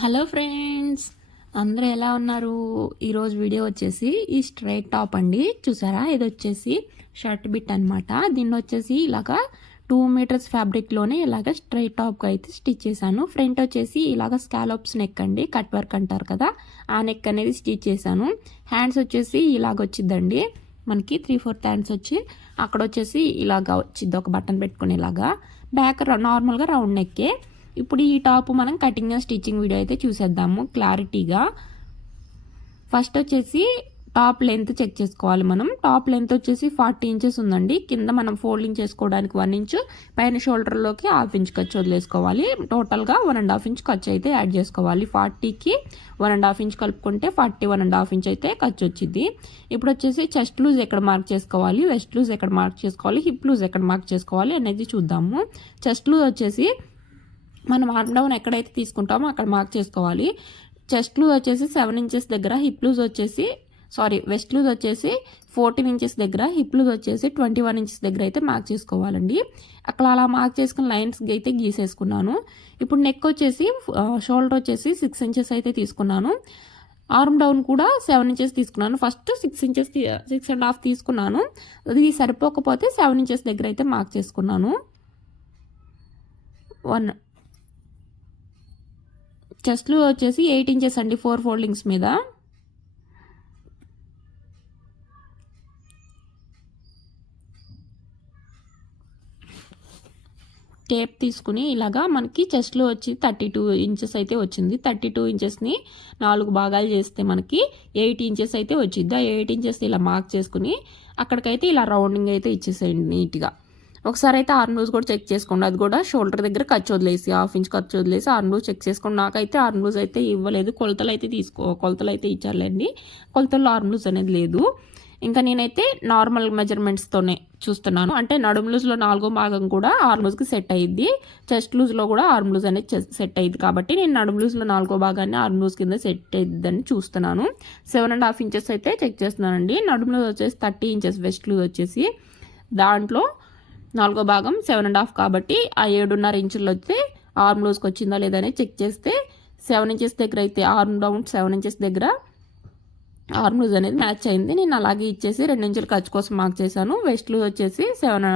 Hello friends అందరూ ఎలా ఉన్నారు? ఈరోజు వీడియో వచ్చేసి ఈ స్ట్రైట్ టాప్ అండి. చూసారా? ఇది వచ్చేసి షర్ట్ బిట్ అనమాట దీన్ని వచ్చేసి ఇలాగా టూ మీటర్స్ ఫ్యాబ్రిక్లోనే ఇలాగ స్ట్రైట్ టాప్గా అయితే స్టిచ్ చేశాను. ఫ్రంట్ వచ్చేసి ఇలాగ స్కాలప్స్ నెక్ అండి. కట్ వర్క్ అంటారు కదా ఆ నెక్ అనేది స్టిచ్ చేశాను. హ్యాండ్స్ వచ్చేసి ఇలాగ వచ్చిందండి మనకి త్రీ ఫోర్త్ హ్యాండ్స్ వచ్చి అక్కడ వచ్చేసి ఇలాగా వచ్చింది ఒక బటన్ పెట్టుకునేలాగా. బ్యాక్ నార్మల్గా రౌండ్ నెక్కే ఇప్పుడు ఈ టాప్ మనం కటింగ్ అండ్ స్టిచ్చింగ్ వీడియో అయితే చూసేద్దాము క్లారిటీగా. ఫస్ట్ వచ్చేసి టాప్ లెంత్ చెక్ చేసుకోవాలి మనం. టాప్ లెంత్ వచ్చేసి ఫార్టీ ఇంచెస్ ఉందండి. కింద మనం ఫోల్డింగ్ చేసుకోవడానికి వన్ ఇంచ్ పైన షోల్డర్లోకి హాఫ్ ఇంచ్ ఖర్చు వదిలేసుకోవాలి. టోటల్గా వన్ అండ్ హాఫ్ ఇంచ్ ఖర్చు అయితే యాడ్ చేసుకోవాలి. ఫార్టీకి వన్ అండ్ హాఫ్ ఇంచ్ కలుపుకుంటే forty one and half inch అయితే ఖర్చు వచ్చింది ఇప్పుడు వచ్చేసి చెస్ట్ లూజ్ ఎక్కడ మార్క్ చేసుకోవాలి? వెస్ట్ లూజ్ ఎక్కడ మార్క్ చేసుకోవాలి? హిప్ లూజ్ ఎక్కడ మార్క్ చేసుకోవాలి అనేది చూద్దాము. చెస్ట్ లూజ్ వచ్చేసి మనం ఆర్మ్ డౌన్ ఎక్కడైతే తీసుకుంటామో అక్కడ మార్క్ చేసుకోవాలి. చెస్ట్ లూజ్ వచ్చేసి సెవెన్ ఇంచెస్ దగ్గర హిప్ లూజ్ వచ్చేసి సారీ వెస్ట్ లూజ్ వచ్చేసి ఫోర్టీన్ ఇంచెస్ దగ్గర హిప్ లూజ్ వచ్చేసి ట్వంటీ వన్ ఇంచెస్ దగ్గర అయితే మార్క్ చేసుకోవాలండి. అక్కడ అలా మార్క్ చేసుకున్న లైన్స్ అయితే గీసేసుకున్నాను. ఇప్పుడు నెక్ వచ్చేసి షోల్డర్ వచ్చేసి సిక్స్ ఇంచెస్ అయితే తీసుకున్నాను. ఆర్మ్ డౌన్ కూడా సెవెన్ ఇంచెస్ తీసుకున్నాను. First six inches six and half తీసుకున్నాను. అది సరిపోకపోతే సెవెన్ ఇంచెస్ దగ్గర అయితే మార్క్ చేసుకున్నాను. వన్ చెస్ట్లు వచ్చేసి ఎయిట్ ఇంచెస్ అండి ఫోర్ ఫోల్డింగ్స్ మీద. టేప్ తీసుకుని ఇలాగా మనకి చెస్ట్లో వచ్చి థర్టీ టూ ఇంచెస్ అయితే వచ్చింది. థర్టీ టూ ఇంచెస్ని నాలుగు భాగాలు చేస్తే మనకి ఎయిట్ ఇంచెస్ అయితే వచ్చింది ఆ ఎయిట్ ఇంచెస్ ఇలా మార్క్ చేసుకుని అక్కడికైతే ఇలా రౌండింగ్ అయితే ఇచ్చేసేయండి నీట్గా. ఒకసారి అయితే ఆర్మ్ లూజ్ కూడా చెక్ చేసుకోండి. అది కూడా షోల్డర్ దగ్గర ఖర్చు వదిలేసి హాఫ్ ఇంచ్ ఖర్చు వదిలేసి ఆర్మ్ లూజ్ చెక్ చేసుకోండి. నాకైతే ఆర్మ్ లూజ్ అయితే ఇవ్వలేదు. కొలతలు అయితే తీసుకో కొలతలు అయితే ఇచ్చారులేండి. కొలతల్లో ఆర్మ్ లూజ్ అనేది లేదు. ఇంకా నేనైతే నార్మల్ మెజర్మెంట్స్తోనే చూస్తున్నాను. అంటే నడుము లూజ్లో నాలుగో భాగం కూడా ఆర్మ్ లూజ్కి సెట్ అయ్యింది చెస్ట్ లూజ్లో కూడా ఆర్మ్ లూజ్ అనేది సెట్ అయ్యింది కాబట్టి నేను నడుము లూజ్లో నాలుగో భాగాన్ని ఆర్మ్ లూజ్ కింద సెట్ అయ్యిద్దని చూస్తున్నాను. సెవెన్ అండ్ హాఫ్ ఇంచెస్ అయితే చెక్ చేస్తున్నానండి. నడుము లూజ్ వచ్చేసి థర్టీ ఇంచెస్ వెస్ట్ లూజ్ వచ్చేసి దాంట్లో నాలుగో భాగం సెవెన్ అండ్ హాఫ్ కాబట్టి ఆ ఏడున్నర ఇంచులు వస్తే ఆర్మ్ లూజ్కి వచ్చిందా లేదా అనేది చెక్ చేస్తే సెవెన్ ఇంచెస్ దగ్గర అయితే ఆర్మ్ డౌన్ సెవెన్ ఇంచెస్ దగ్గర ఆర్మ్ లూజ్ అనేది మ్యాచ్ అయింది. నేను అలాగే ఇచ్చేసి రెండు ఇంచులు ఖర్చు కోసం మార్క్ చేశాను. వెస్ట్ లూజ్ వచ్చేసి seven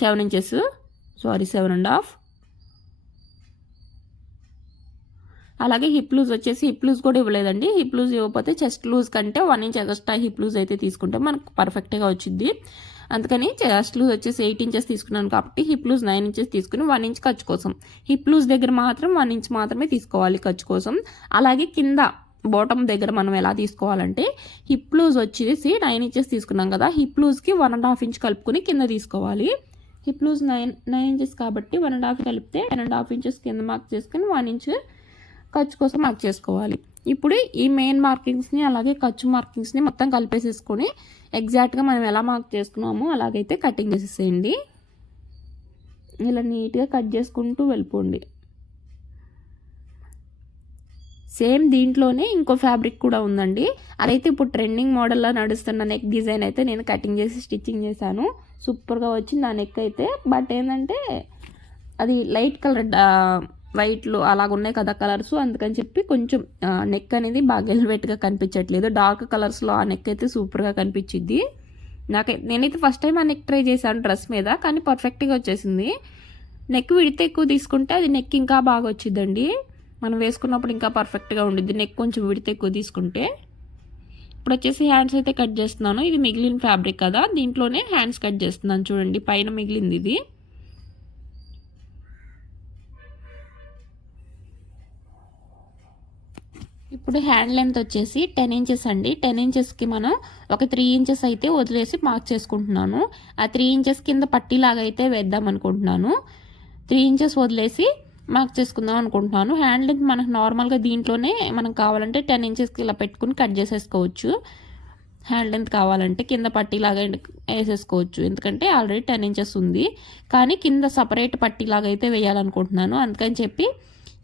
seven inches sorry seven and half అలాగే హిప్ లూజ్ వచ్చేసి హిప్ లూజ్ కూడా ఇవ్వలేదండి. హిప్ లూజ్ ఇవ్వకపోతే చెస్ట్ లూజ్ కంటే one inch extra hip loose అయితే తీసుకుంటే మనకు పర్ఫెక్ట్గా వచ్చింది అందుకని చెస్ట్ లూజ్ వచ్చేసి ఎయిట్ ఇంచెస్ తీసుకున్నాను కాబట్టి హిప్ లూజ్ నైన్ ఇంచెస్ తీసుకుని వన్ ఇంచ్ ఖర్చు కోసం. హిప్ లూజ్ దగ్గర మాత్రం వన్ ఇంచ్ మాత్రమే తీసుకోవాలి ఖర్చు కోసం. అలాగే కింద బాటమ్ దగ్గర మనం ఎలా తీసుకోవాలంటే హిప్ లూజ్ వచ్చేసి నైన్ ఇంచెస్ తీసుకున్నాం కదా హిప్ లూజ్కి వన్ అండ్ హాఫ్ ఇంచ్ కలుపుకొని కింద తీసుకోవాలి. Hip loose nine nine inches కాబట్టి వన్ అండ్ హాఫ్ కలిపితే వన్ అండ్ హాఫ్ ఇంచెస్ కింద మార్క్ చేసుకుని వన్ ఇంచ్ ఖర్చు కోసం మార్క్ చేసుకోవాలి. ఇప్పుడు ఈ మెయిన్ మార్కింగ్స్ని అలాగే ఖర్చు మార్కింగ్స్ని మొత్తం కలిపేసేసుకొని ఎగ్జాక్ట్గా మనం ఎలా మార్క్ చేసుకున్నామో అలాగైతే కటింగ్ చేసేసేయండి. ఇలా నీట్గా కట్ చేసుకుంటూ వెళ్ళిపోండి. సేమ్ దీంట్లోనే ఇంకో ఫ్యాబ్రిక్ కూడా ఉందండి. అదైతే ఇప్పుడు ట్రెండింగ్ మోడల్లో నడుస్తున్న నెక్ డిజైన్ అయితే నేను కటింగ్ చేసి స్టిచ్చింగ్ చేశాను. సూపర్గా వచ్చింది ఆ నెక్ అయితే. బట్ ఏంటంటే అది లైట్ కలర్ వైట్లు అలాగ ఉన్నాయి కదా కలర్స్ అందుకని చెప్పి కొంచెం నెక్ అనేది బాగా ఎలివేట్గా కనిపించట్లేదు. డార్క్ కలర్స్లో ఆ నెక్ అయితే సూపర్గా కనిపించింది నాకు నేనైతే ఫస్ట్ టైం ఆ నెక్ ట్రై చేశాను డ్రెస్ మీద కానీ పర్ఫెక్ట్గా వచ్చేసింది. నెక్ విడితే ఎక్కువ తీసుకుంటే అది నెక్ ఇంకా బాగా వచ్చిందండి మనం వేసుకున్నప్పుడు ఇంకా పర్ఫెక్ట్గా ఉండిద్ది నెక్ కొంచెం విడితే ఎక్కువ తీసుకుంటే. ఇప్పుడు వచ్చేసి హ్యాండ్స్ అయితే కట్ చేస్తున్నాను. ఇది మిగిలిన ఫ్యాబ్రిక్ కదా దీంట్లోనే హ్యాండ్స్ కట్ చేస్తున్నాను చూడండి పైన మిగిలింది ఇది. ఇప్పుడు హ్యాండ్ లెంత్ వచ్చేసి టెన్ ఇంచెస్ అండి. టెన్ ఇంచెస్కి మనం ఒక త్రీ ఇంచెస్ అయితే వదిలేసి మార్క్ చేసుకుంటున్నాను. ఆ త్రీ ఇంచెస్ కింద పట్టీలాగా అయితే వేద్దాం అనుకుంటున్నాను. త్రీ ఇంచెస్ వదిలేసి మార్క్ చేసుకుందాం అనుకుంటున్నాను. హ్యాండ్ లెంత్ మనకు నార్మల్గా దీంట్లోనే మనం కావాలంటే టెన్ ఇంచెస్కి ఇలా పెట్టుకుని కట్ చేసేసుకోవచ్చు. హ్యాండ్ లెంత్ కావాలంటే కింద పట్టీలాగా వేసేసుకోవచ్చు. ఎందుకంటే ఆల్రెడీ టెన్ ఇంచెస్ ఉంది. కానీ కింద సపరేట్ పట్టీలాగా అయితే వేయాలనుకుంటున్నాను. అందుకని చెప్పి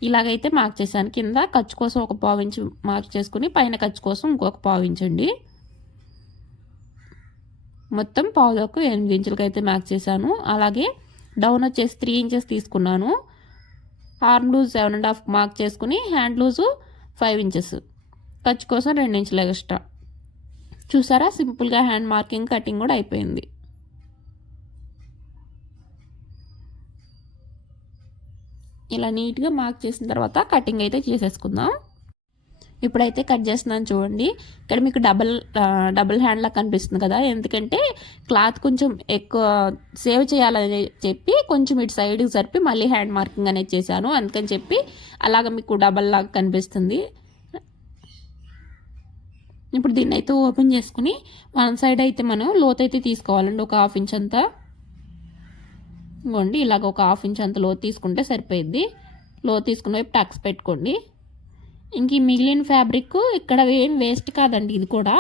ఇలాగైతే మార్క్ చేశాను. కింద ఖర్చు కోసం ఒక పావు ఇంచు మార్క్ చేసుకుని పైన ఖర్చు కోసం ఇంకొక పావు ఇంచండి. మొత్తం పావులకు ఎనిమిది ఇంచులకి అయితే మార్క్ చేశాను. అలాగే డౌన్ వచ్చేసి త్రీ ఇంచెస్ తీసుకున్నాను. Arm loose seven and half mark చేసుకుని హ్యాండ్ లూజు ఫైవ్ ఇంచెస్ ఖర్చు కోసం రెండు ఇంచులు ఎక్స్ట్రా చూసారా? సింపుల్గా హ్యాండ్ మార్కింగ్ కటింగ్ కూడా అయిపోయింది. ఇలా నీట్గా మార్క్ చేసిన తర్వాత కటింగ్ అయితే చేసేసుకుందాం. ఇప్పుడైతే కట్ చేస్తున్నాను చూడండి. ఇక్కడ మీకు డబల్ డబుల్ హ్యాండ్లా కనిపిస్తుంది కదా. ఎందుకంటే క్లాత్ కొంచెం ఎక్కువ సేవ్ చేయాలని చెప్పి కొంచెం ఇటు సైడ్కి సరిపి మళ్ళీ హ్యాండ్ మార్కింగ్ అనేది చేశాను. అందుకని చెప్పి అలాగ మీకు డబల్ లాగా కనిపిస్తుంది. ఇప్పుడు దీన్ని అయితే ఓపెన్ చేసుకుని వన్ సైడ్ అయితే మనం లోతైతే తీసుకోవాలండి ఒక హాఫ్ ఇంచ్ అంతా. ఇంకోండి ఇలాగ ఒక హాఫ్ ఇంచ్ అంత లోతు తీసుకుంటే సరిపోయిద్ది. లోతు తీసుకున్న వైపు టక్స్ పెట్టుకోండి. ఇంక ఈ మిగిలిన ఫ్యాబ్రిక్ ఇక్కడ ఏం వేస్ట్ కాదండి ఇది కూడా.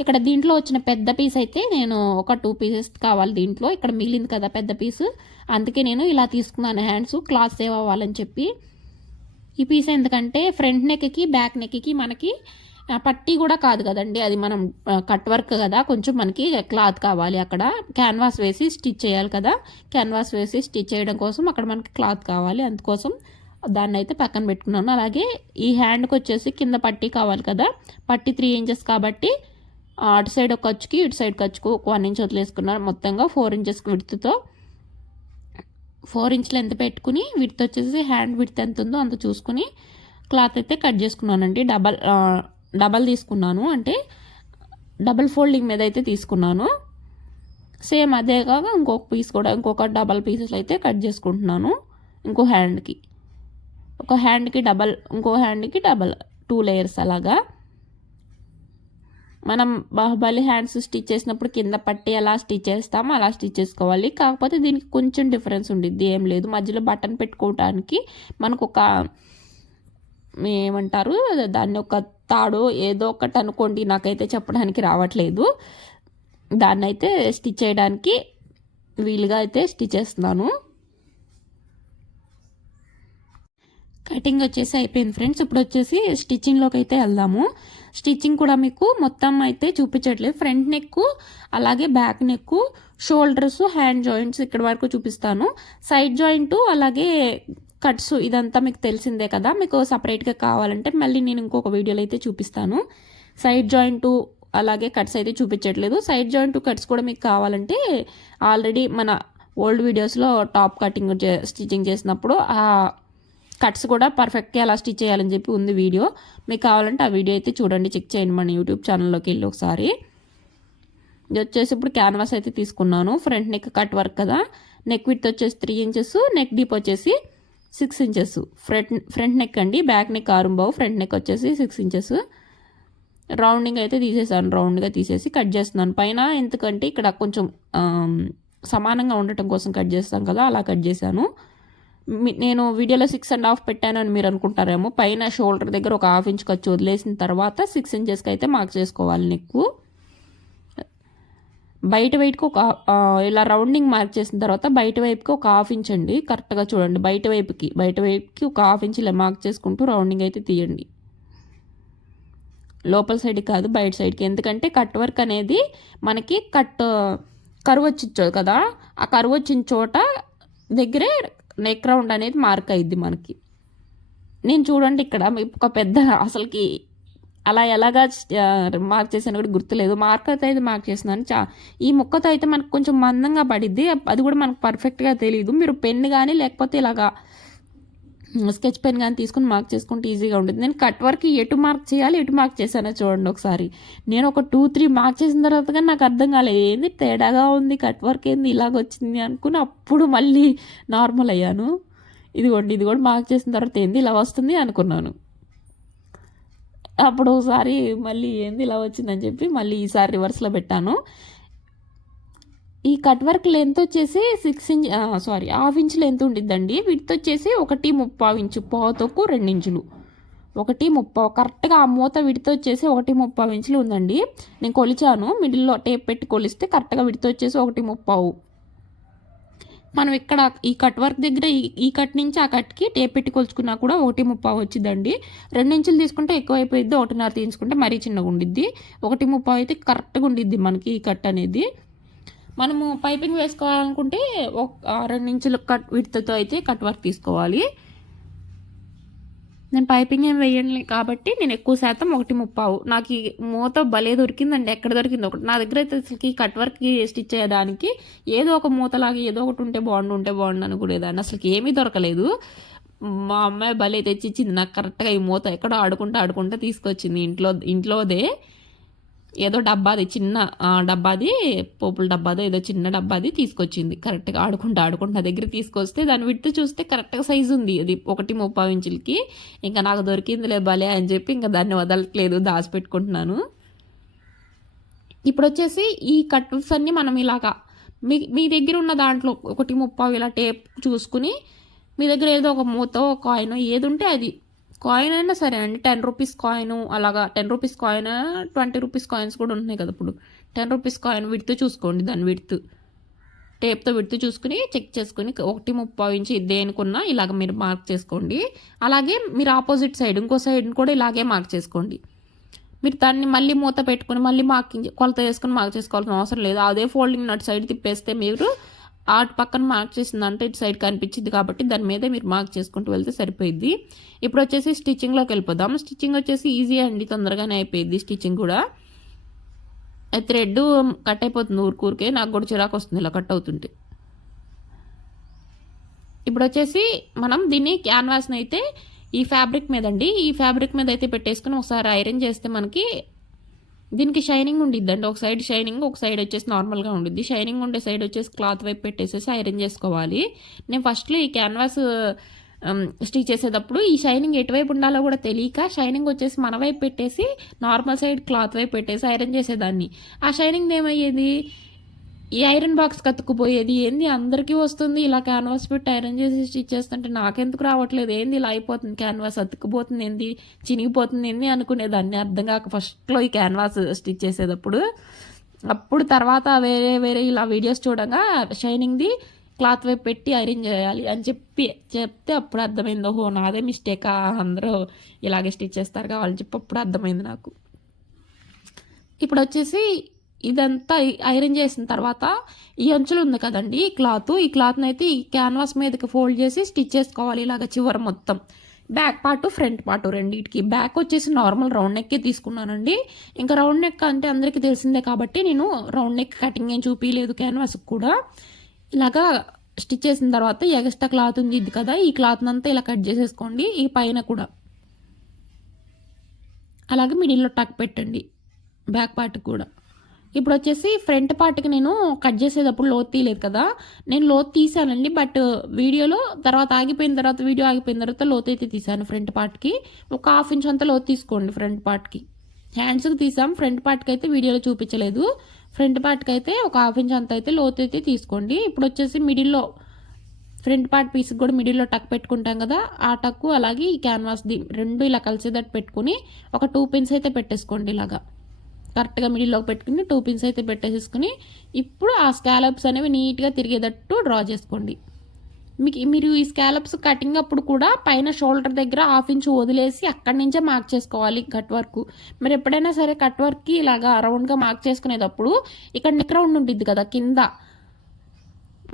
ఇక్కడ దీంట్లో వచ్చిన పెద్ద పీస్ అయితే నేను ఒక టూ పీసెస్ కావాలి దీంట్లో. ఇక్కడ మిగిలింది కదా పెద్ద పీస్. అందుకే నేను ఇలా తీసుకున్నాను. హ్యాండ్స్ క్లాత్ సేవ్ అవ్వాలని చెప్పి. ఈ పీస్ ఎందుకంటే ఫ్రంట్ నెక్కి బ్యాక్ నెక్కి మనకి పట్టీ కూడా కాదు కదండి. అది మనం కట్ వర్క్ కదా. కొంచెం మనకి క్లాత్ కావాలి అక్కడ. క్యాన్వాస్ వేసి స్టిచ్ చేయాలి కదా. క్యాన్వాస్ వేసి స్టిచ్ చేయడం కోసం అక్కడ మనకి క్లాత్ కావాలి. అందుకోసం దాన్ని అయితే పక్కన పెట్టుకున్నాను. అలాగే ఈ హ్యాండ్కి వచ్చేసి కింద పట్టీ కావాలి కదా. పట్టీ త్రీ ఇంచెస్ కాబట్టి అటు సైడ్ ఒక ఖర్చుకి ఇటు సైడ్ ఖర్చుకు ఒక వన్ ఇంచ్ వదిలేసుకున్నాను మొత్తంగా ఫోర్ ఇంచెస్ విడుతుతో. ఫోర్ ఇంచ్లు ఎంత పెట్టుకుని విడ్త్ వచ్చేసి హ్యాండ్ విడ్త్ ఎంత ఉందో అంత చూసుకుని క్లాత్ అయితే కట్ చేసుకున్నానండి. డబల్ డబల్ తీసుకున్నాను. అంటే డబల్ ఫోల్డింగ్ మీద అయితే తీసుకున్నాను. సేమ్ అదే కాక ఇంకొక పీస్ కూడా ఇంకొక డబల్ పీసెస్ అయితే కట్ చేసుకుంటున్నాను. ఇంకో హ్యాండ్కి. ఒక హ్యాండ్కి డబల్ ఇంకో హ్యాండ్కి డబల్ టూ లేయర్స్ అలాగా. మనం బాహుబలి హ్యాండ్స్ స్టిచ్ చేసినప్పుడు కింద పట్టి ఎలా స్టిచ్ చేస్తామో అలా స్టిచ్ చేసుకోవాలి. కాకపోతే దీనికి కొంచెం డిఫరెన్స్ ఉండిద్ది ఏం లేదు. మధ్యలో బటన్ పెట్టుకోవడానికి మనకు ఒక ఏమంటారు? దాన్ని ఒక తాడు ఏదో ఒకటి అనుకోండి నాకైతే చెప్పడానికి రావట్లేదు. దాన్ని అయితే స్టిచ్ చేయడానికి వీలుగా అయితే స్టిచ్ చేస్తున్నాను. కటింగ్ వచ్చేసి అయిపోయింది ఫ్రెండ్స్. ఇప్పుడు వచ్చేసి స్టిచ్చింగ్లోకి అయితే వెళ్దాము. స్టిచ్చింగ్ కూడా మీకు మొత్తం అయితే చూపించట్లేదు. ఫ్రంట్ నెక్ అలాగే back neck shoulders hand joints ఇక్కడ వరకు చూపిస్తాను. సైడ్ జాయింట్ అలాగే కట్స్ ఇదంతా మీకు తెలిసిందే కదా. మీకు సపరేట్గా కావాలంటే మళ్ళీ నేను ఇంకొక వీడియోలో అయితే చూపిస్తాను. సైడ్ జాయింట్ అలాగే కట్స్ అయితే చూపించట్లేదు. సైడ్ జాయింట్ కట్స్ కూడా మీకు కావాలంటే ఆల్రెడీ మన ఓల్డ్ వీడియోస్లో టాప్ కటింగ్ స్టిచ్చింగ్ చేసినప్పుడు ఆ కట్స్ కూడా పర్ఫెక్ట్గా ఎలా స్టిచ్ చేయాలని చెప్పి ఉంది వీడియో. మీకు కావాలంటే ఆ వీడియో అయితే చూడండి. చెక్ చేయండి మన యూట్యూబ్ ఛానల్లోకి వెళ్ళి ఒకసారి. ఇది వచ్చేసి ఇప్పుడు క్యాన్వాస్ అయితే తీసుకున్నాను. ఫ్రంట్ నెక్ కట్ వర్క్ కదా. నెక్ విత్ వచ్చేసి త్రీ ఇంచెస్ నెక్ డీప్ వచ్చేసి six inches. Front front neck అండి. బ్యాక్ నెక్ ఆరుంబావు ఫ్రంట్ నెక్ వచ్చేసి సిక్స్ ఇంచెస్. రౌండింగ్ అయితే తీసేసాను. రౌండ్గా తీసేసి కట్ చేస్తున్నాను. పైన ఎందుకంటే ఇక్కడ కొంచెం సమానంగా ఉండటం కోసం కట్ చేస్తాం కదా అలా కట్ చేశాను. నేను వీడియోలో సిక్స్ అండ్ హాఫ్ పెట్టాను అని మీరు అనుకుంటారేమో. పైన షోల్డర్ దగ్గర ఒక హాఫ్ ఇంచ్ ఖర్చు వదిలేసిన తర్వాత సిక్స్ ఇంచెస్కి అయితే మార్క్ చేసుకోవాలి నెక్కు. బయట వైపుకి ఒక ఇలా రౌండింగ్ మార్క్ చేసిన తర్వాత బయట వైపుకి ఒక హాఫ్ ఇంచ్ అండి. కరెక్ట్గా చూడండి. బయట వైపుకి బయట వైపుకి ఒక హాఫ్ ఇంచ్ ఇలా మార్క్ చేసుకుంటూ రౌండింగ్ అయితే తీయండి. లోపల సైడ్ కాదు బయట సైడ్కి. ఎందుకంటే కట్ వర్క్ అనేది మనకి కట్ కరువు వచ్చింది కదా. ఆ కరువు వచ్చిన చోట దగ్గరే నెక్ రౌండ్ అనేది మార్క్ అయింది మనకి. నేను చూడండి ఇక్కడ ఒక పెద్ద అసలుకి అలా ఎలాగా మార్క్ చేసాను కూడా గుర్తులేదు. మార్కర్తో అయితే మార్క్ చేస్తున్నాను. చా ఈ ముక్కతో అయితే మనకు కొంచెం మందంగా పడిద్ది. అది కూడా మనకు పర్ఫెక్ట్గా తెలియదు మీరు పెన్ కానీ లేకపోతే ఇలాగా స్కెచ్ పెన్ కానీ తీసుకుని మార్క్ చేసుకుంటే ఈజీగా ఉంటుంది. నేను కట్ వర్క్ ఎటు మార్క్ చేయాలి ఎటు మార్క్ చేశానో చూడండి ఒకసారి. నేను ఒక టూ త్రీ మార్క్ చేసిన తర్వాత కానీ నాకు అర్థం కాలేదు ఏంది తేడాగా ఉంది కట్ వర్క్ ఏంది ఇలాగ వచ్చింది అనుకుని అప్పుడు మళ్ళీ నార్మల్ అయ్యాను. ఇదిగోండి ఇది కూడా మార్క్ చేసిన తర్వాత ఏంది ఇలా వస్తుంది అనుకున్నాను. అప్పుడు ఒకసారి మళ్ళీ ఏంది ఇలా వచ్చిందని చెప్పి మళ్ళీ ఈసారి రివర్స్లో పెట్టాను. ఈ కట్ వర్క్ లెంత్ వచ్చేసి six inch sorry half inch length ఉండిద్దండి. విడ్త్ వచ్చేసి ఒకటి ముప్పావు ఇంచు పావుతోకు రెండు ఇంచులు. ఒకటి ముప్పావు కరెక్ట్గా ఆ మూత విడితో వచ్చేసి ఒకటి ముప్పావు ఇంచులు ఉందండి. నేను కొలిచాను మిడిల్లో టేప్ పెట్టి కొలిస్తే కరెక్ట్గా విడితో వచ్చేసి ఒకటి ముప్పావు. మనం ఇక్కడ ఈ కట్ వర్క్ దగ్గర ఈ కట్ నుంచి ఆ కట్కి టేప్ పెట్టి కొలుచుకున్నా కూడా ఒకటి ముప్పావు వచ్చిందండి. రెండు ఇంచులు తీసుకుంటే ఎక్కువ అయిపోయిద్ది ఒకటిన్నర తీసుకుంటే మరీ చిన్నగా ఉండిద్ది. ఒకటి ముప్పావు అయితే కరెక్ట్గా ఉండిద్ది మనకి ఈ కట్ అనేది. మనము పైపింగ్ వేసుకోవాలనుకుంటే ఒక రెండు ఇంచుల కట్ విడతతో అయితే కట్ వర్క్ తీసుకోవాలి. నేను పైపింగ్ ఏం వేయండి కాబట్టి నేను ఎక్కువ శాతం ఒకటి ముప్పావు. నాకు ఈ మూత భలే దొరికిందండి. ఎక్కడ దొరికింది? ఒకటి నా దగ్గర అయితే అసలు కట్ వర్క్కి స్టిచ్ చేయడానికి ఏదో ఒక మూతలాగా ఏదో ఒకటి ఉంటే బాగుండు ఉంటే బాగుండు అనుకునేదాన్ని. అసలు ఏమీ దొరకలేదు. మా అమ్మాయి భలే తెచ్చిచ్చింది. నాకు కరెక్ట్గా ఈ మూత ఎక్కడో ఆడుకుంటూ ఆడుకుంటూ తీసుకొచ్చింది. ఇంట్లో ఇంట్లోదే. ఏదో డబ్బాది చిన్న డబ్బాది పోపుల డబ్బాది ఏదో చిన్న డబ్బాది తీసుకొచ్చింది. కరెక్ట్గా ఆడుకుంటా ఆడుకుంటా నా దగ్గర తీసుకొస్తే దాని విడుతు చూస్తే కరెక్ట్గా సైజు ఉంది. అది ఒకటి ముప్పై ఇంచులకి. ఇంకా నాకు దొరికిందిలే భలే అని చెప్పి ఇంకా దాన్ని వదలట్లేదు దాచిపెట్టుకుంటున్నాను. ఇప్పుడు వచ్చేసి ఈ కట్స్ అన్నీ మనం ఇలాగా మీ మీ దగ్గర ఉన్న దాంట్లో ఒకటి ముప్పావు ఇలా టేప్ చూసుకుని మీ దగ్గర ఏదో ఒక మూత ఒక కాయిన్ ఏది ఉంటే అది కాయిన్ అయినా సరే అండి. టెన్ రూపీస్ కాయిన్ అలాగా ten rupees coin twenty rupees coins కూడా ఉంటున్నాయి కదా ఇప్పుడు. టెన్ రూపీస్ కాయిన్ విడుతూ చూసుకోండి దాని విడుతూ టేప్తో విడుతూ చూసుకుని చెక్ చేసుకుని ఒకటి ముప్పై ఇంచి దేనికున్నా ఇలాగ మీరు మార్క్ చేసుకోండి. అలాగే మీరు ఆపోజిట్ సైడ్ ఇంకో సైడ్ కూడా ఇలాగే మార్క్ చేసుకోండి. మీరు దాన్ని మళ్ళీ మూత పెట్టుకుని మళ్ళీ మార్కింగ్ కొలత వేసుకుని మార్క్ చేసుకోవాల్సిన అవసరం లేదు. అదే ఫోల్డింగ్ నట్ సైడ్ తిప్పేస్తే మీరు అటు పక్కన మార్క్ చేసిందంటే ఇటు సైడ్ కనిపించింది కాబట్టి దాని మీద మీరు మార్క్ చేసుకుంటూ వెళ్తే సరిపోయింది ఇప్పుడు వచ్చేసి స్టిచ్చింగ్లోకి వెళ్ళిపోదాం. స్టిచ్చింగ్ వచ్చేసి ఈజీ అండి తొందరగానే అయిపోయింది స్టిచ్చింగ్ కూడా. థ్రెడ్ కట్ అయిపోతుంది ఊరికూరికే నాకు కూడా చిరాకు వస్తుంది ఇలా కట్ అవుతుంటే. ఇప్పుడు వచ్చేసి మనం దీన్ని క్యాన్వాస్ని అయితే ఈ ఫ్యాబ్రిక్ మీద అండి ఈ ఫ్యాబ్రిక్ మీద అయితే పెట్టేసుకుని ఒకసారి ఐరన్ చేస్తే మనకి దీనికి షైనింగ్ ఉండిద్దండి ఒక సైడ్ షైనింగ్ ఒక సైడ్ వచ్చేసి నార్మల్గా ఉండిద్ది. షైనింగ్ ఉండే సైడ్ వచ్చేసి క్లాత్ వైపు పెట్టేసేసి ఐరన్ చేసుకోవాలి. నేను ఫస్ట్లో ఈ క్యాన్వాస్ స్టిచ్ చేసేటప్పుడు ఈ షైనింగ్ ఎటువైపు ఉండాలో కూడా తెలియక షైనింగ్ వచ్చేసి మన వైపు పెట్టేసి నార్మల్ సైడ్ క్లాత్ వైపు పెట్టేసి ఐరన్ చేసేదాన్ని. ఆ షైనింగ్ ఏమయ్యేది? ఈ ఐరన్ బాక్స్ కత్తుకుపోయేది ఏంది అందరికీ వస్తుంది. ఇలా క్యాన్వాస్ పెట్టి ఐరన్ చేసి స్టిచ్ చేస్తుంటే నాకెందుకు రావట్లేదు. ఏంది ఇలా అయిపోతుంది. క్యాన్వాస్ అతుక్కుపోతుంది ఏంది? చినిగిపోతుంది ఏంది అనుకునేదాన్ని. అర్థం కాక ఫస్ట్లో ఈ క్యాన్వాస్ స్టిచ్ చేసేటప్పుడు. అప్పుడు తర్వాత వేరే వేరే ఇలా వీడియోస్ చూడగా షైనింగ్ది క్లాత్ వైపు పెట్టి ఐరన్ చేయాలి అని చెప్పి చెప్తే అప్పుడు అర్థమైంది. ఓహో నాదే మిస్టేకా అందరూ ఇలాగే స్టిచ్ చేస్తారు కావాలి చెప్పి అప్పుడు అర్థమైంది నాకు. ఇప్పుడు వచ్చేసి ఇదంతా ఐరన్ చేసిన తర్వాత ఈ అంచులు ఉంది కదండి ఈ క్లాత్. ఈ క్లాత్ని అయితే ఈ క్యాన్వాస్ మీదకి ఫోల్డ్ చేసి స్టిచ్ చేసుకోవాలి ఇలాగ చివర మొత్తం. బ్యాక్ పార్ట్ ఫ్రంట్ పార్ట్ రెండింటికి. బ్యాక్ వచ్చేసి నార్మల్ రౌండ్ నెక్కే తీసుకున్నానండి. ఇంకా రౌండ్ నెక్ అంటే అందరికీ తెలిసిందే కాబట్టి నేను రౌండ్ నెక్ కటింగ్ ఏం చూపించలేదు క్యాన్వాస్కి కూడా. ఇలాగా స్టిచ్ చేసిన తర్వాత ఎగస్ట్రా క్లాత్ ఉంది ఇది కదా ఈ క్లాత్ అంతా ఇలా కట్ చేసేసుకోండి ఈ పైన కూడా. అలాగే మిడిల్లో టక్ పెట్టండి బ్యాక్ పార్ట్ కూడా. ఇప్పుడు వచ్చేసి ఫ్రంట్ పార్ట్కి నేను కట్ చేసేటప్పుడు లోత్ తీయలేదు కదా నేను లోత్ తీసానండి బట్ వీడియోలో తర్వాత ఆగిపోయిన తర్వాత వీడియో ఆగిపోయిన తర్వాత లోత్ అయితే తీసాను ఫ్రంట్ పార్ట్కి. ఒక హాఫ్ ఇంచ్ అంతా లోత్ తీసుకోండి ఫ్రంట్ పార్ట్కి. హ్యాండ్స్కి తీసాం ఫ్రంట్ పార్ట్కి అయితే వీడియోలో చూపించలేదు. ఫ్రంట్ పార్ట్కి అయితే ఒక హాఫ్ ఇంచ్ అంత అయితే లోత్ అయితే తీసుకోండి. ఇప్పుడు వచ్చేసి మిడిల్లో ఫ్రంట్ పార్ట్ పీస్కి కూడా మిడిల్లో టక్ పెట్టుకుంటాం కదా ఆ టక్కు అలాగే ఈ క్యాన్వాస్ది రెండు ఇలా కలిసేదట్టు పెట్టుకుని ఒక టూ పిన్స్ అయితే పెట్టేసుకోండి ఇలాగా. కరెక్ట్గా మిడిల్లోకి పెట్టుకుని టూ పిన్స్ అయితే పెట్టేసేసుకుని ఇప్పుడు ఆ స్కాలప్స్ అనేవి నీట్గా తిరిగేటట్టు డ్రా చేసుకోండి. మీకు మీరు ఈ స్కాలప్స్ కటింగ్ అప్పుడు కూడా పైన షోల్డర్ దగ్గర హాఫ్ ఇంచ్ వదిలేసి అక్కడి నుంచే మార్క్ చేసుకోవాలి కట్ వర్క్. మరి ఎప్పుడైనా సరే కట్ వర్క్కి ఇలాగా రౌండ్గా మార్క్ చేసుకునేటప్పుడు ఇక్కడ నెక్ రౌండ్ ఉంటుంది కదా కింద.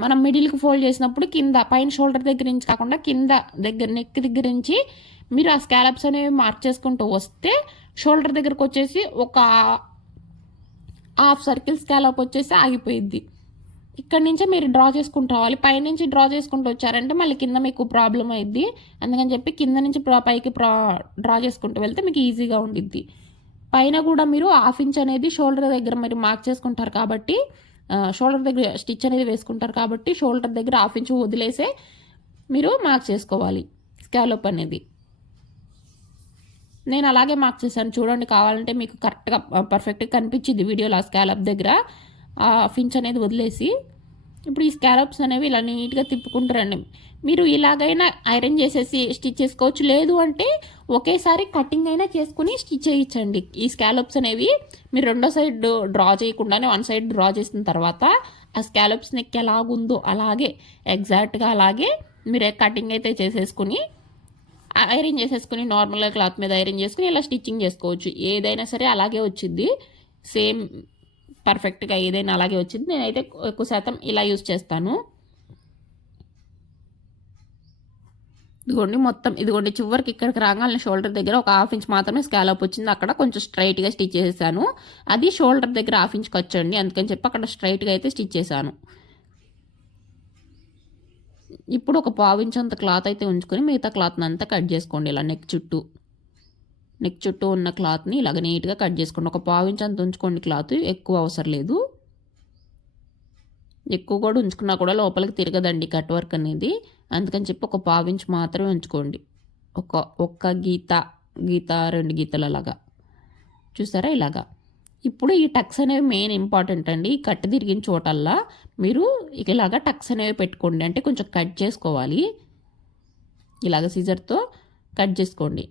మనం మిడిల్కి ఫోల్డ్ చేసినప్పుడు కింద పైన షోల్డర్ దగ్గర నుంచి కాకుండా కింద దగ్గర నెక్ దగ్గర నుంచి మీరు ఆ స్కాలప్స్ అనేవి మార్క్ చేసుకుంటూ వస్తే షోల్డర్ దగ్గరకు వచ్చేసి ఒక హాఫ్ సర్కిల్ స్కాలప్ వచ్చేసి ఆగిపోయిద్ది. ఇక్కడ నుంచే మీరు డ్రా చేసుకుంటూ రావాలి. పైనుంచి డ్రా చేసుకుంటూ వచ్చారంటే మళ్ళీ కింద మీకు ప్రాబ్లం అయింది అందుకని చెప్పి కింద నుంచి పైకి ప్రా డ్రా చేసుకుంటూ వెళ్తే మీకు ఈజీగా ఉండిద్ది. పైన కూడా మీరు హాఫ్ ఇంచ్ అనేది షోల్డర్ దగ్గర మీరు మార్క్ చేసుకుంటారు కాబట్టి షోల్డర్ దగ్గర స్టిచ్ అనేది వేసుకుంటారు కాబట్టి షోల్డర్ దగ్గర హాఫ్ ఇంచ్ వదిలేసే మీరు మార్క్ చేసుకోవాలి. స్కాలప్ అనేది. నేను అలాగే మార్క్ చేశాను. చూడండి కావాలంటే మీకు కరెక్ట్గా పర్ఫెక్ట్గా కనిపించింది వీడియోలో ఆ స్కాలప్ దగ్గర. ఆ ఫించ్ అనేది వదిలేసి ఇప్పుడు ఈ స్కాలప్స్ అనేవి ఇలా నీట్గా తిప్పుకుంటారండి. మీరు ఇలాగైనా ఐరన్ చేసేసి స్టిచ్ చేసుకోవచ్చు. లేదు అంటే ఒకేసారి కటింగ్ అయినా చేసుకుని స్టిచ్ చేయించండి. ఈ స్కాలప్స్ అనేవి మీరు రెండో సైడ్ డ్రా చేయకుండానే వన్ సైడ్ డ్రా చేసిన తర్వాత ఆ స్కాలప్స్ నెక్ ఎలాగుందో అలాగే ఎగ్జాక్ట్గా అలాగే మీరు కటింగ్ అయితే చేసేసుకుని ఐరన్ చేసేసుకుని నార్మల్గా క్లాత్ మీద ఐరన్ చేసుకుని ఇలా స్టిచ్చింగ్ చేసుకోవచ్చు. ఏదైనా సరే అలాగే వచ్చింది. సేమ్ పర్ఫెక్ట్గా ఏదైనా అలాగే వచ్చింది. నేనైతే ఎక్కువ శాతం ఇలా యూజ్ చేస్తాను. ఇదిగోండి మొత్తం ఇదిగోండి చివరికి ఇక్కడికి రాగానే షోల్డర్ దగ్గర ఒక హాఫ్ ఇంచ్ మాత్రమే స్కాలప్ వచ్చింది. అక్కడ కొంచెం స్ట్రైట్గా స్టిచ్ చేసేసాను. అది షోల్డర్ దగ్గర హాఫ్ ఇంచ్కి వచ్చండి అందుకని చెప్పి అక్కడ స్ట్రైట్గా అయితే స్టిచ్ చేశాను. ఇప్పుడు ఒక పావించంత అంత క్లాత్ అయితే ఉంచుకొని మిగతా క్లాత్ని అంతా కట్ చేసుకోండి. ఇలా నెక్ చుట్టూ. నెక్ చుట్టూ ఉన్న క్లాత్ని ఇలాగ నీట్గా కట్ చేసుకోండి. ఒక పావించంత ఉంచుకోండి క్లాత్ ఎక్కువ అవసరం లేదు. ఎక్కువ కూడా ఉంచుకున్నా కూడా లోపలికి తిరగదండి కట్ వర్క్ అనేది. అందుకని చెప్పి ఒక పావించ్ మాత్రమే ఉంచుకోండి. ఒక ఒక్క గీత గీత రెండు గీతలు అలాగా చూసారా ఇలాగా? ఇప్పుడు ఈ టక్స్ అనేవి మెయిన్ ఇంపార్టెంట్ అండి. ఈ కట్ తిరిగిన చోటల్లా మీరు ఇలాగా టక్స్ అనేవి పెట్టుకోండి. అంటే కొంచెం కట్ చేసుకోవాలి. ఇలాగ సీజర్తో కట్ చేసుకోండి.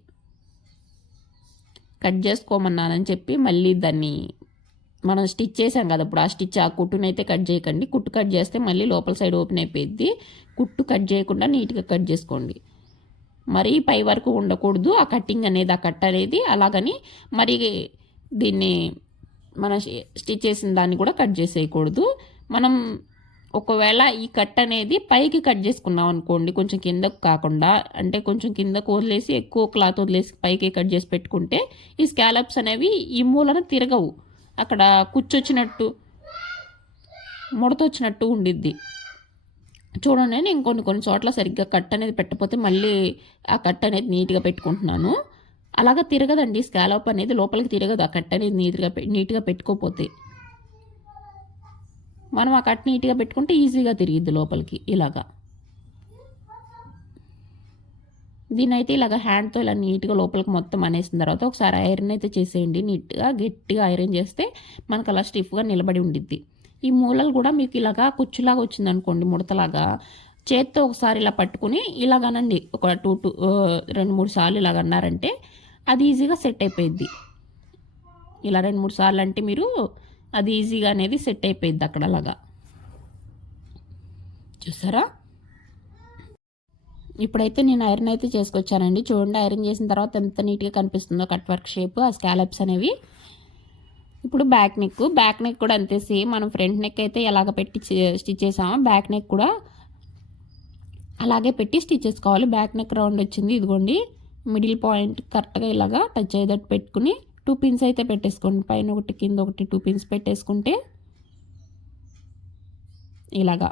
కట్ చేసుకోమన్నానని చెప్పి మళ్ళీ దాన్ని మనం స్టిచ్ చేసాం కదా ఇప్పుడు. ఆ స్టిచ్ ఆ కుట్టుని అయితే కట్ చేయకండి. కుట్టు కట్ చేస్తే మళ్ళీ లోపల సైడ్ ఓపెన్ అయిపోయింది కుట్టు కట్ చేయకుండా నీట్గా కట్ చేసుకోండి. మరీ పై వరకు ఉండకూడదు. ఆ కట్టింగ్ అనేది ఆ కట్ అనేది అలాగని మరి దీన్ని మనం స్టిచ్ చేసిన దాన్ని కూడా కట్ చేసేయకూడదు. మనం ఒకవేళ ఈ కట్ అనేది పైకి కట్ చేసుకున్నాం అనుకోండి కొంచెం కిందకు కాకుండా అంటే కొంచెం కిందకు వదిలేసి ఎక్కువ క్లాత్ వదిలేసి పైకి కట్ చేసి పెట్టుకుంటే ఈ స్కాలప్స్ అనేవి ఈ మూలన తిరగవు. అక్కడ కుచ్చొచ్చినట్టు ముడతొచ్చినట్టు ఉండిద్ది. చూడండి నేను కొన్ని కొన్ని చోట్ల సరిగ్గా కట్ అనేది పెట్టకపోతే మళ్ళీ ఆ కట్ అనేది నీట్గా పెట్టుకుంటున్నాను. అలాగా తిరగదండి. స్కాలప్ అనేది లోపలికి తిరగదు. ఆ కట్ అనేది నీట్గా నీట్గా పెట్టుకోపోతే. మనం ఆ కట్ నీట్గా పెట్టుకుంటే ఈజీగా తిరిగిద్ది లోపలికి ఇలాగా. దీన్నైతే అయితే ఇలాగ హ్యాండ్తో ఇలా నీట్గా లోపలికి మొత్తం అనేసిన తర్వాత ఒకసారి ఐరన్ అయితే చేసేయండి. నీట్గా గట్టిగా ఐరన్ చేస్తే మనకు అలా స్టిఫ్గా నిలబడి ఉండిద్ది. ఈ మూలలు కూడా మీకు ఇలాగా కుచ్చులాగా వచ్చింది అనుకోండి ముడతలాగా చేత్తో ఒకసారి ఇలా పట్టుకుని ఇలాగనండి. ఒక టూ టూ రెండు మూడు సార్లు ఇలాగ అన్నారంటే అది ఈజీగా సెట్ అయిపోయిద్ది. ఇలా రెండు మూడు సార్లు అంటే మీరు అది ఈజీగా అనేది సెట్ అయిపోయిద్ది అక్కడ అలాగా. చూసారా? ఇప్పుడైతే నేను ఐరన్ అయితే చేసుకొచ్చానండి. చూడండి ఐరన్ చేసిన తర్వాత ఎంత నీట్గా కనిపిస్తుందో కట్ వర్క్ షేప్ ఆ స్కాలప్స్ అనేవి. ఇప్పుడు బ్యాక్ నెక్ బ్యాక్ నెక్ కూడా అంతే సేమ్. మనం ఫ్రంట్ నెక్ అయితే ఎలాగ పెట్టి స్టిచ్ చేసామో బ్యాక్ నెక్ కూడా అలాగే పెట్టి స్టిచ్ చేసుకోవాలి. బ్యాక్ నెక్ రౌండ్ వచ్చింది ఇదిగోండి. మిడిల్ పాయింట్ కరెక్ట్గా ఇలాగా టచ్ అయ్యేటట్టు పెట్టుకుని టూ పిన్స్ అయితే పెట్టేసుకోండి. పైన ఒకటి కింద ఒకటి టూ పిన్స్ పెట్టేసుకుంటే ఇలాగా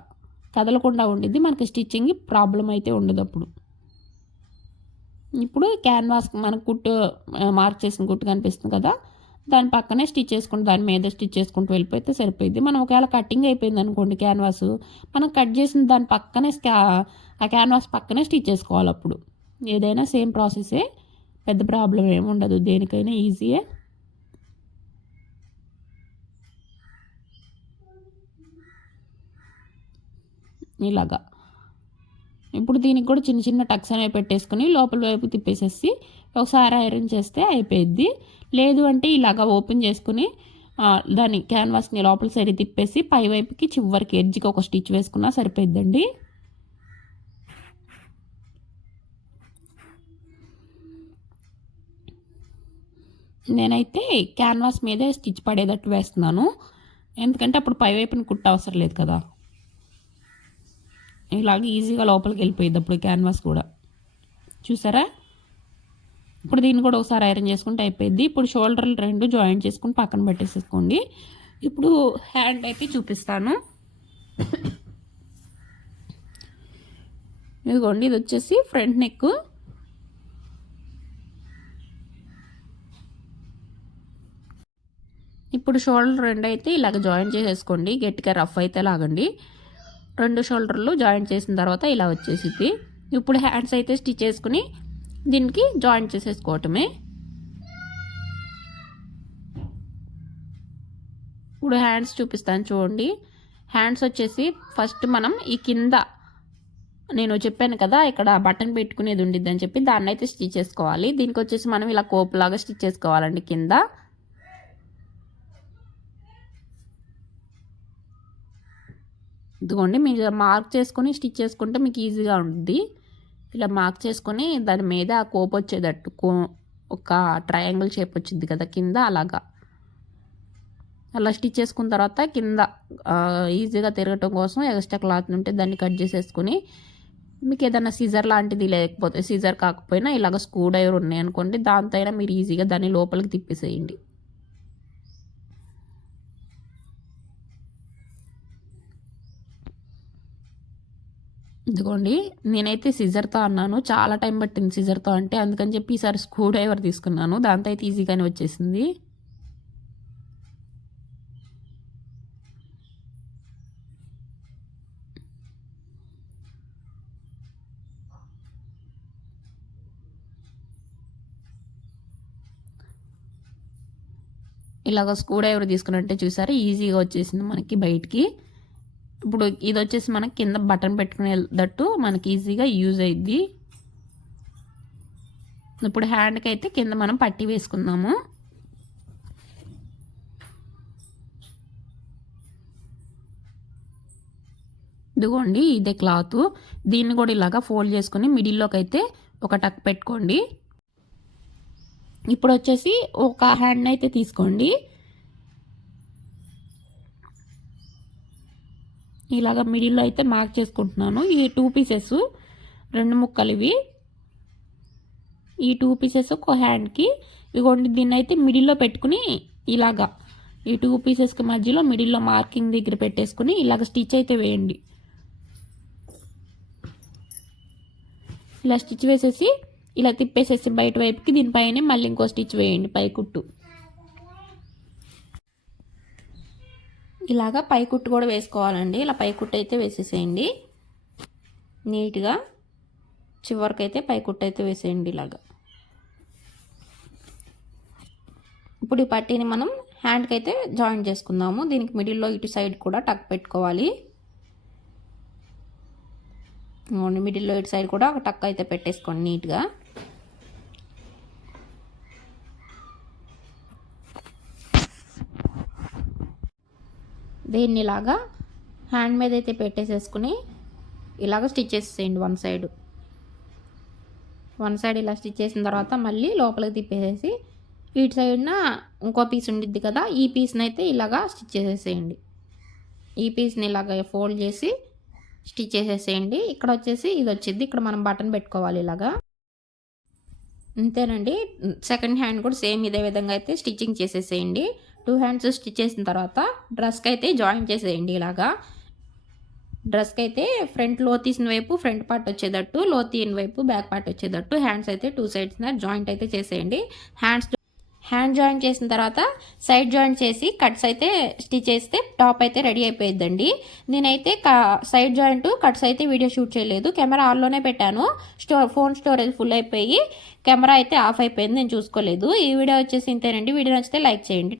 కదలకుండా ఉండిద్ది. మనకి స్టిచ్చింగ్ ప్రాబ్లం అయితే ఉండదు అప్పుడు. ఇప్పుడు క్యాన్వాస్ మనకు కుట్టు మార్క్ చేసిన కుట్టు కనిపిస్తుంది కదా దాని పక్కనే స్టిచ్ చేసుకుంటూ దాని మీద స్టిచ్ చేసుకుంటూ వెళ్ళిపోతే సరిపోయింది మనం ఒకవేళ కటింగ్ అయిపోయింది అనుకోండి క్యాన్వాస్ మనం కట్ చేసిన దాని పక్కనే ఆ క్యాన్వాస్ పక్కనే స్టిచ్ చేసుకోవాలి అప్పుడు. ఏదైనా సేమ్ ప్రాసెసే పెద్ద ప్రాబ్లం ఏమి ఉండదు. దేనికైనా ఈజీయే. ఇలాగా. ఇప్పుడు దీనికి కూడా చిన్న చిన్న టక్స్ అనేవి పెట్టేసుకుని లోపల వైపు తిప్పేసేసి ఒకసారి ఐరన్ చేస్తే అయిపోయిద్ది. లేదు అంటే ఇలాగా ఓపెన్ చేసుకుని దాని క్యాన్వాస్ని లోపల సైడ్ తిప్పేసి పై వైపుకి చివరికి ఎడ్జ్కి ఒక స్టిచ్ వేసుకున్నా సరిపోయిద్దండి. నేనైతే క్యాన్వాస్ మీదే స్టిచ్ పడేటట్టు వేస్తున్నాను. ఎందుకంటే అప్పుడు పై వైపున కుట్ట అవసరం లేదు కదా. ఇలాగ ఈజీగా లోపలికి వెళ్ళిపోయింది అప్పుడు క్యాన్వాస్ కూడా. చూసారా? ఇప్పుడు దీన్ని కూడా ఒకసారి ఐరన్ చేసుకుంటే అయిపోయింది ఇప్పుడు షోల్డర్లు రెండు జాయిన్ చేసుకుని పక్కన పెట్టేసేసుకోండి. ఇప్పుడు హ్యాండ్ అయితే చూపిస్తాను. ఇదిగోండి ఇది వచ్చేసి ఫ్రంట్ నెక్ ఇప్పుడు షోల్డర్ రెండు అయితే ఇలాగ జాయిన్ చేసేసుకోండి. గట్టిగా రఫ్ అయితే లాగండి. రెండు షోల్డర్లు జాయిన్ చేసిన తర్వాత ఇలా వచ్చేసింది ఇప్పుడు హ్యాండ్స్ అయితే స్టిచ్ చేసుకుని దీనికి జాయిన్ చేసేసుకోవటమే. ఇప్పుడు హ్యాండ్స్ చూపిస్తాను చూడండి. హ్యాండ్స్ వచ్చేసి ఫస్ట్ మనం ఈ కింద నేను చెప్పాను కదా ఇక్కడ బటన్ పెట్టుకునేది ఉండిద్ది అని చెప్పి దాన్ని అయితే స్టిచ్ చేసుకోవాలి. దీనికి వచ్చేసి మనం ఇలా కోపులాగా స్టిచ్ చేసుకోవాలండి కింద. ఇదిగోండి మీరు మార్క్ చేసుకొని స్టిచ్ చేసుకుంటే మీకు ఈజీగా ఉంటుంది ఇలా మార్క్ చేసుకొని దాని మీద ఆ కోపు వచ్చేటట్టు కో ఒక ట్రయాంగిల్ షేప్ వచ్చింది కదా కింద అలాగా. అలా స్టిచ్ చేసుకున్న తర్వాత కింద ఈజీగా తిరగటం కోసం ఎక్స్ట్రా క్లాత్ ఉంటే దాన్ని కట్ చేసేసుకొని మీకు ఏదైనా సీజర్ లాంటిది లేకపోతే సీజర్ కాకపోయినా ఇలాగ స్క్రూ డ్రైవర్ ఉన్నాయి అనుకోండి దాంతో అయినా మీరు ఈజీగా దాన్ని లోపలికి తిప్పేసేయండి. ఇదిగోండి నేనైతే సిజర్తో అన్నాను. చాలా టైం పట్టింది సిజర్తో అంటే అందుకని చెప్పి ఈసారి స్క్రూ డ్రైవర్ తీసుకున్నాను. దాంతో అయితే ఈజీగానే వచ్చేసింది. ఇలాగ స్క్రూ డ్రైవర్ తీసుకున్నట్టే చూసారు ఈజీగా వచ్చేసింది మనకి బయటికి. ఇప్పుడు ఇది వచ్చేసి మనకి కింద బటన్ పెట్టుకునేటట్టు మనకి ఈజీగా యూజ్ అయ్యిద్ది ఇప్పుడు హ్యాండ్కి అయితే కింద మనం పట్టి వేసుకుందాము. ఇదిగోండి ఇదే క్లాత్. దీన్ని కూడా ఇలాగా ఫోల్డ్ చేసుకుని మిడిల్లోకి అయితే ఒక టక్ పెట్టుకోండి. ఇప్పుడు వచ్చేసి ఒక హ్యాండ్ అయితే తీసుకోండి. ఇలాగ మిడిల్లో అయితే మార్క్ చేసుకుంటున్నాను. ఈ టూ పీసెస్ రెండు ముక్కలు ఇవి. ఈ టూ పీసెస్ ఒక హ్యాండ్కి ఇదిగోండి దీన్ని అయితే మిడిల్లో పెట్టుకుని ఇలాగా. ఈ టూ పీసెస్కి మధ్యలో మిడిల్లో మార్కింగ్ దగ్గర పెట్టేసుకుని ఇలాగ స్టిచ్ అయితే వేయండి. ఇలా స్టిచ్ వేసేసి ఇలా తిప్పేసేసి బయట వైపుకి దీనిపైనే మళ్ళీ ఇంకో స్టిచ్ వేయండి పై కుట్టు. ఇలాగా పై కుట్టు కూడా వేసుకోవాలండి. ఇలా పై కుట్టు అయితే వేసేసేయండి. నీట్గా చివరికైతే పై కుట్టు అయితే వేసేయండి ఇలాగా. ఇప్పుడు ఈ పట్టీని మనం హ్యాండ్కి అయితే జాయిన్ చేసుకుందాము. దీనికి మిడిల్లో ఇటు సైడ్ కూడా టక్ పెట్టుకోవాలి. మిడిల్లో ఇటు సైడ్ కూడా ఒక టక్ అయితే పెట్టేసుకోండి నీట్గా. దీన్ని ఇలాగా హ్యాండ్ మీద అయితే పెట్టేసేసుకుని ఇలాగ స్టిచ్ చేసేయండి వన్ సైడ్. వన్ సైడ్ ఇలా స్టిచ్ చేసిన తర్వాత మళ్ళీ లోపలికి తిప్పేసేసి ఇటు సైడ్న ఇంకో పీస్ ఉండిద్ది కదా ఈ పీస్ని అయితే ఇలాగా స్టిచ్ చేసేసేయండి. ఈ పీస్ని ఇలాగ ఫోల్డ్ చేసి స్టిచ్ చేసేసేయండి. ఇక్కడ వచ్చేసి ఇది వచ్చింది ఇక్కడ మనం బటన్ పెట్టుకోవాలి ఇలాగా. అంతేనండి సెకండ్ హ్యాండ్ కూడా సేమ్ ఇదే విధంగా అయితే స్టిచ్చింగ్ చేసేసేయండి. టూ హ్యాండ్స్ స్టిచ్ చేసిన తర్వాత డ్రెస్కి అయితే జాయిన్ చేసేయండి ఇలాగా. డ్రెస్కి అయితే ఫ్రంట్లో తీసిన వైపు ఫ్రంట్ పార్ట్ వచ్చేటట్టు లో తీయని వైపు బ్యాక్ పార్ట్ వచ్చేటట్టు హ్యాండ్స్ అయితే టూ సైడ్స్ జాయింట్ అయితే చేసేయండి. హ్యాండ్స్ హ్యాండ్ జాయిన్ చేసిన తర్వాత సైడ్ జాయిన్ చేసి కట్స్ అయితే స్టిచ్ చేస్తే టాప్ అయితే రెడీ అయిపోయిద్దండి. నేనైతే సైడ్ జాయింట్ కట్స్ అయితే వీడియో షూట్ చేయలేదు. కెమెరా ఆన్లోనే పెట్టాను. స్టో ఫోన్ స్టోరేజ్ ఫుల్ అయిపోయి కెమెరా అయితే ఆఫ్ అయిపోయింది. నేను చూసుకోలేదు. ఈ వీడియో వచ్చేసి ఇంతేనండి. వీడియో నచ్చితే లైక్ చేయండి.